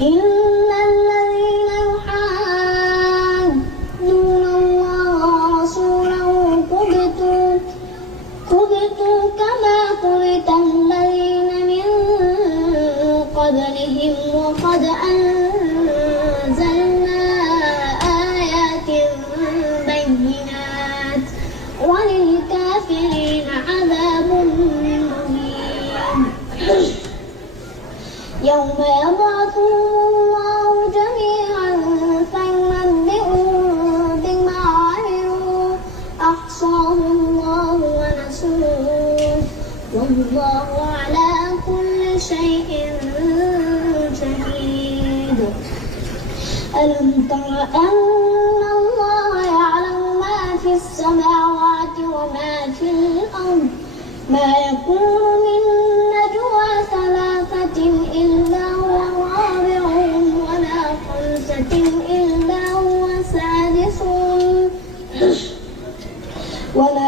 إن الذين يحادون الله ورسوله كبتوا كما كبت الذين من قبلهم وقد أنزلنا آيات بينات وللكافرين عذاب مهين يوم يبعثهم الله جميعا فينبئهم بما عملوا أحصاه الله ونسوه والله على كل شيء شهيد. ألم تر أن الله يعلم ما في السماوات وما في الأرض ما يكون من نجوى ثلاثة إلا هو رابعهم ولا خمسة إلا هو سادسهم ولا